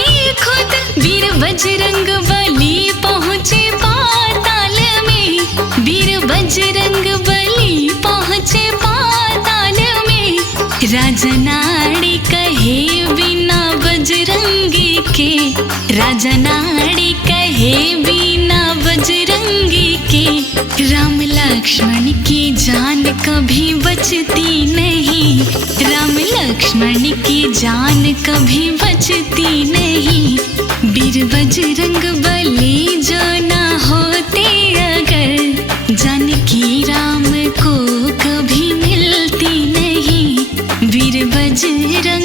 खुद, वीर बजरंगबली पहुँचे पाताल में, वीर बजरंगबली पहुँचे पाताल में। राजा नाड़ी कहे बिना बजरंगी के, राजा नाड़ी कहे बिना बजरंगी के। राम लक्ष्मण की जान कभी बचती नहीं, राम लक्ष्मण की जान कभी बचती नहीं। वीर बजरंगबली जो ना होते अगर, जानकी राम को कभी मिलती नहीं। वीर बजरंग।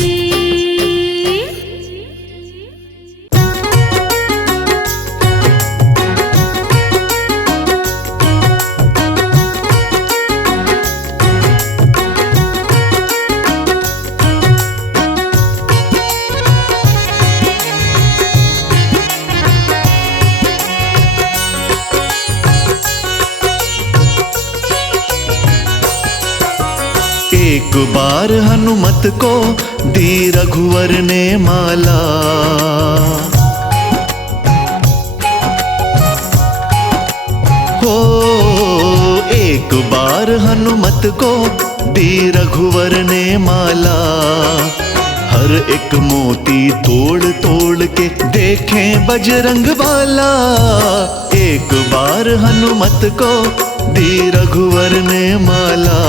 बार हनुमत को दी रघुवर ने माला। हो एक बार हनुमत को दी रघुवर ने माला। हर एक मोती तोड़ तोड़ के देखें बजरंग बाला। एक बार हनुमत को दी रघुवर ने माला।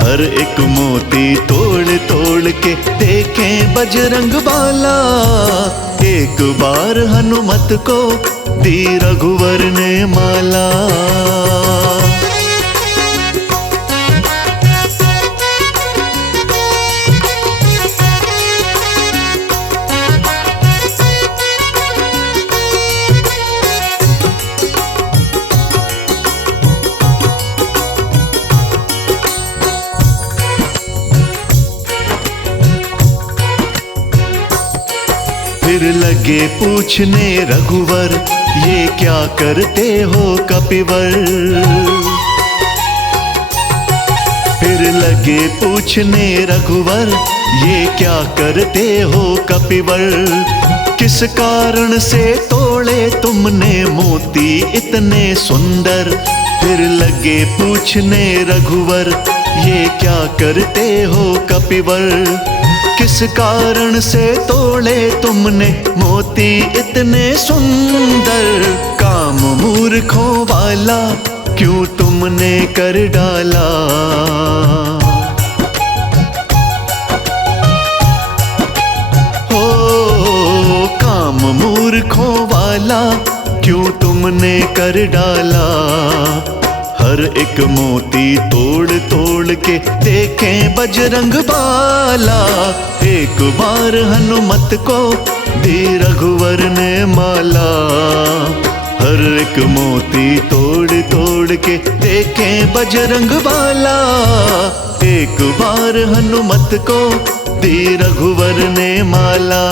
हर एक मोती तोड़ तोड़ के देखें बजरंग बाला। एक बार हनुमत को दी रघुवर ने माला। फिर लगे पूछने रघुवर, ये क्या करते हो कपिवर। फिर लगे पूछने रघुवर, ये क्या करते हो कपिवर। किस कारण से तोड़े तुमने मोती इतने सुंदर। फिर लगे पूछने रघुवर, ये क्या करते हो कपिवर। किस कारण से तोड़े तुमने मोती इतने सुंदर। काम मूर्खों वाला क्यों तुमने कर डाला। हो काम मूर्खों वाला क्यों तुमने कर डाला। हर एक मोती तोड़ तोड़ के देखें बजरंग बाला। एक बार हनुमत को दी रघुवर ने माला। हर एक मोती तोड़ तोड़ के देखें बजरंग बाला। एक बार हनुमत को दी रघुवर ने माला।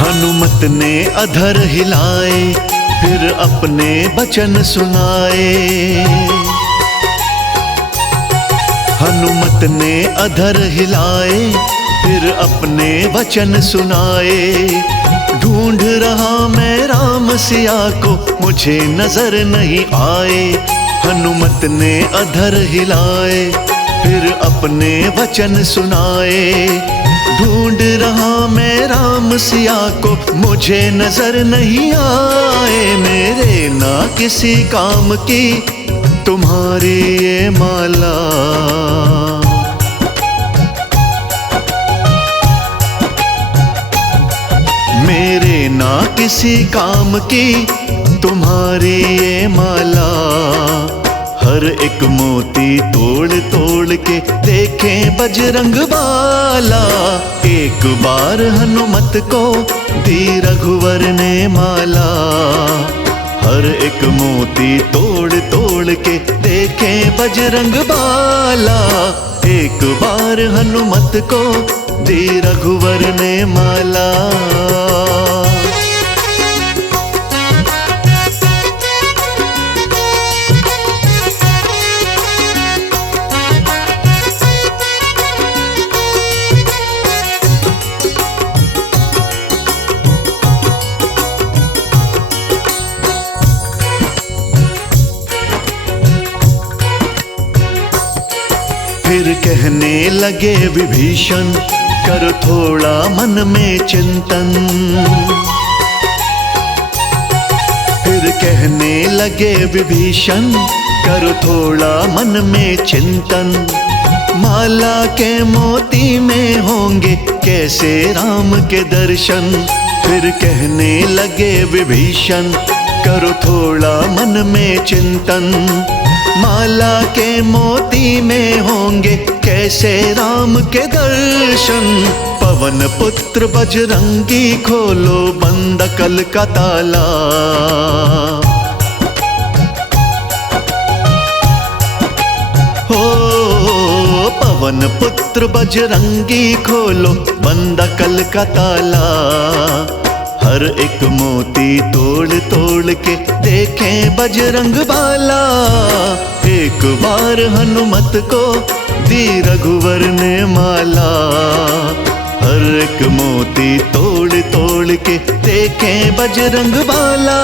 हनुमत ने अधर हिलाए, फिर अपने वचन सुनाए। हनुमत ने अधर हिलाए, फिर अपने वचन सुनाए। ढूंढ रहा मैं राम सिया को, मुझे नजर नहीं आए। हनुमत ने अधर हिलाए, फिर अपने वचन सुनाए। ढूंढ रहा मैं राम सिया को, मुझे नजर नहीं आए। मेरे ना किसी काम की तुम्हारी ये माला। मेरे ना किसी काम की तुम्हारी ये माला। हर एक मोती तोड़ तोड़ के देखें बजरंग बाला। एक बार हनुमत को दी रघुवर ने माला। हर एक मोती तोड़ तोड़ के देखें बजरंग बाला। एक बार हनुमत को दी रघुवर ने माला। फिर कहने लगे विभीषण, कर थोड़ा मन में चिंतन। फिर कहने लगे विभीषण, कर थोड़ा मन में चिंतन। माला के मोती में होंगे कैसे राम के दर्शन। फिर कहने लगे विभीषण, करो थोड़ा मन में चिंतन। माला के मोती में होंगे कैसे राम के दर्शन। पवन पुत्र बजरंगी खोलो बंद कल का ताला। हो पवन पुत्र बजरंगी खोलो बंद कल का ताला। हर एक मोती तोड़ तोड़ के देखें बजरंग बाला। एक बार हनुमत को दी रघुवर ने माला। हर एक मोती तोड़ तोड़ के देखें बजरंग बाला।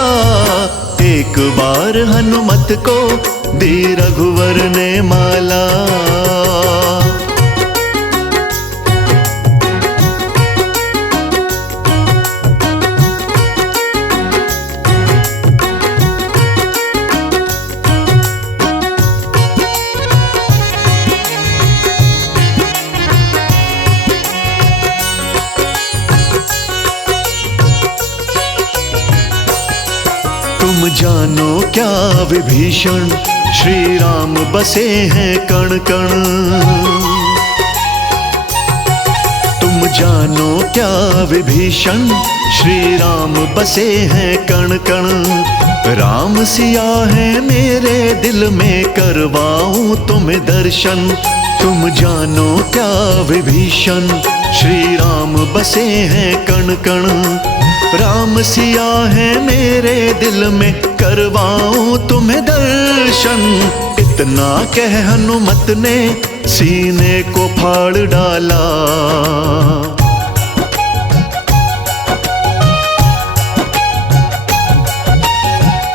एक बार हनुमत को दी रघुवर ने माला। तुम जानो क्या विभीषण श्री राम बसे हैं कण कण। तुम जानो क्या विभीषण श्री राम बसे हैं कण कण। राम सिया है मेरे दिल में करवाऊं तुम्हें दर्शन। तुम जानो क्या विभीषण श्री राम बसे हैं कण कण। राम सिया है मेरे दिल में करवाऊं तुम्हें दर्शन। इतना कह हनुमत ने सीने को फाड़ डाला।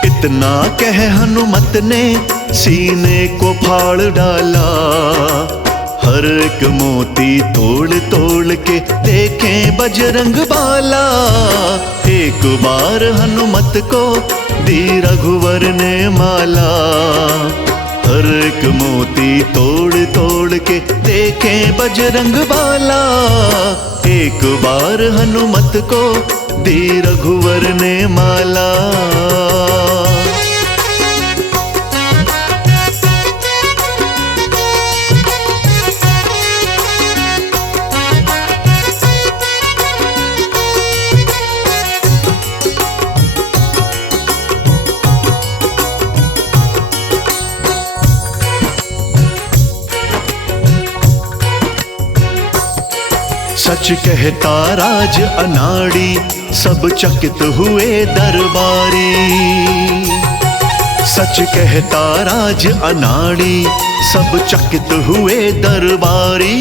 इतना कह हनुमत ने सीने को फाड़ डाला। हर एक मोती तोड़ तोड़ के देखें बजरंग बाला। एक बार हनुमत को दी रघुवर ने माला। हर एक मोती तोड़ तोड़ के देखें बजरंग बाला। एक बार हनुमत को दी रघुवर ने माला। सच कहता राज अनाड़ी सब चकित हुए दरबारी। सच कहता राज अनाड़ी सब चकित हुए दरबारी।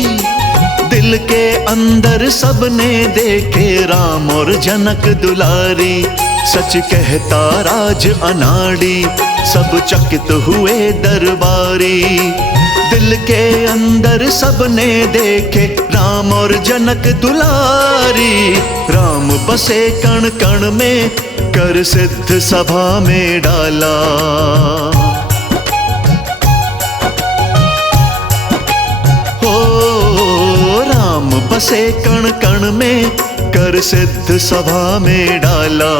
दिल के अंदर सबने देखे राम और जनक दुलारी। सच कहता राज अनाड़ी सब चकित हुए दरबारी। दिल के अंदर सबने देखे राम और जनक दुलारी। राम बसे कण कण में कर सिद्ध सभा में डाला। हो राम बसे कण कण में कर सिद्ध सभा में डाला।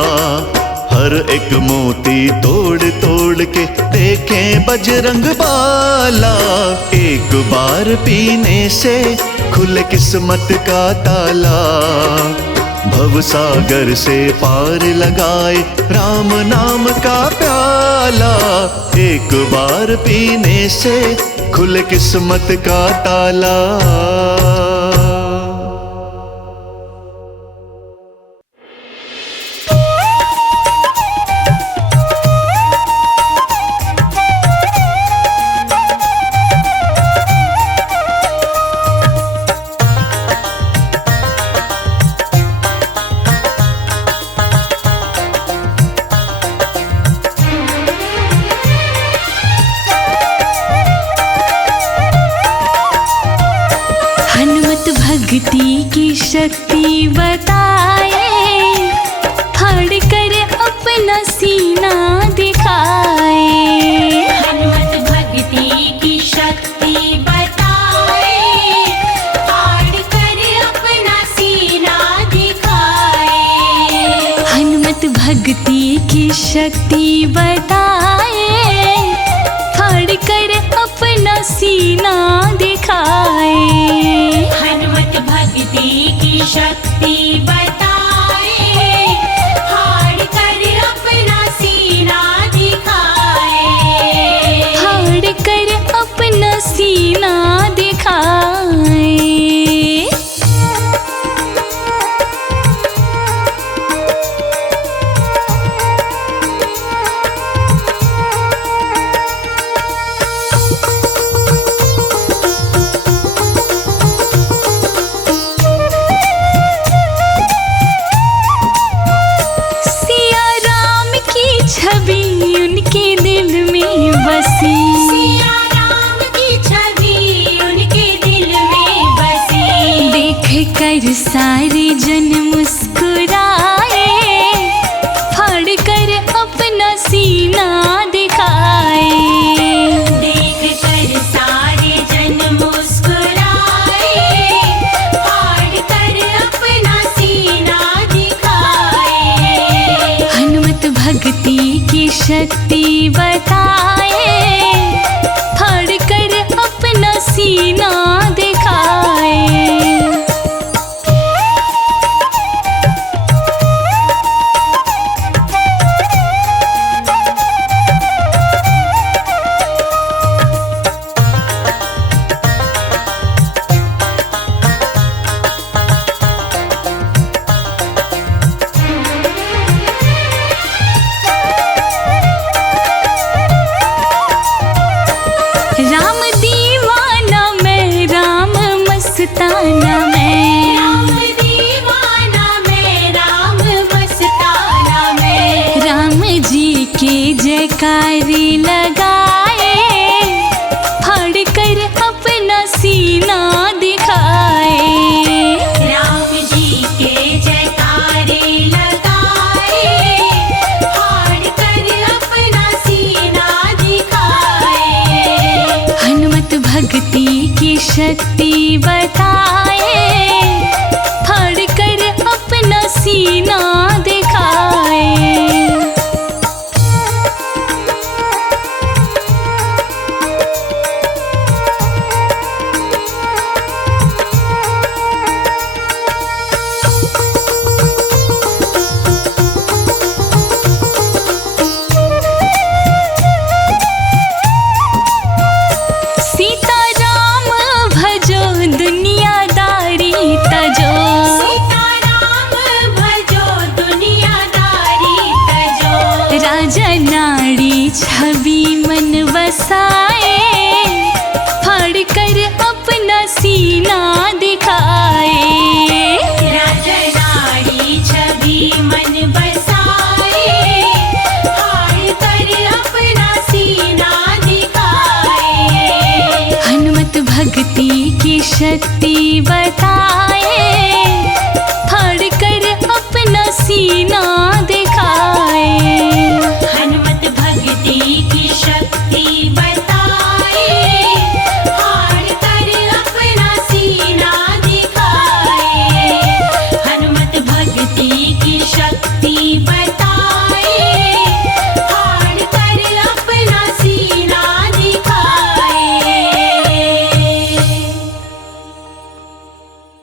हर एक मोती तोड़ तोड़ के देखें बजरंग बाला। एक बार पीने से खुले किस्मत का ताला। भवसागर से पार लगाए राम नाम का प्याला। एक बार पीने से खुले किस्मत का ताला। भक्ति की शक्ति बताए, फाड़ कर अपना सीना दिखाए। हनुमत भक्ति की शक्ति बताए, फाड़ कर अपना सीना दिखाए। हनुमत भक्ति की शक्ति बताए, फाड़ कर अपना सीना दिखाए। हनुमत भक्ति की शक्ति बताए, हाड़ कर अपना सीना दिखाए। हाड़ कर अपना सीना दिखाए। छवि उनके दिल में बसी, सिया राम की छवि उनके दिल में बसी। देख कर सारे जन मुस्कुराए, फाड़ कर अपना सीना दिखाए। देख कर सारे जन मुस्कुराए, फाड़ कर अपना सीना दिखाए। हनुमत भक्ति की शक्ति बताए, फाड़ कर अपना सीना दिखाए। राम दीवाना मैं, राम मस्ताना मैं, राम दीवाना मैं, राम मस्ताना मैं। राम जी के जयकारी लगाए, फाड़ कर अपना सीना दिखाए। राम जी के जयकारे लगाए, फाड़ कर अपना सीना दिखाए। हनुमत भक्ति की शक्ति बताए, फाड़ कर अपना सीना दिखाए। सीता राम भजो दुनियादारी तजो, सीता राम भजो दुनियादारी तजो। राजा नाड़ी छवि मन बसाए, फाड़ कर अपना सीना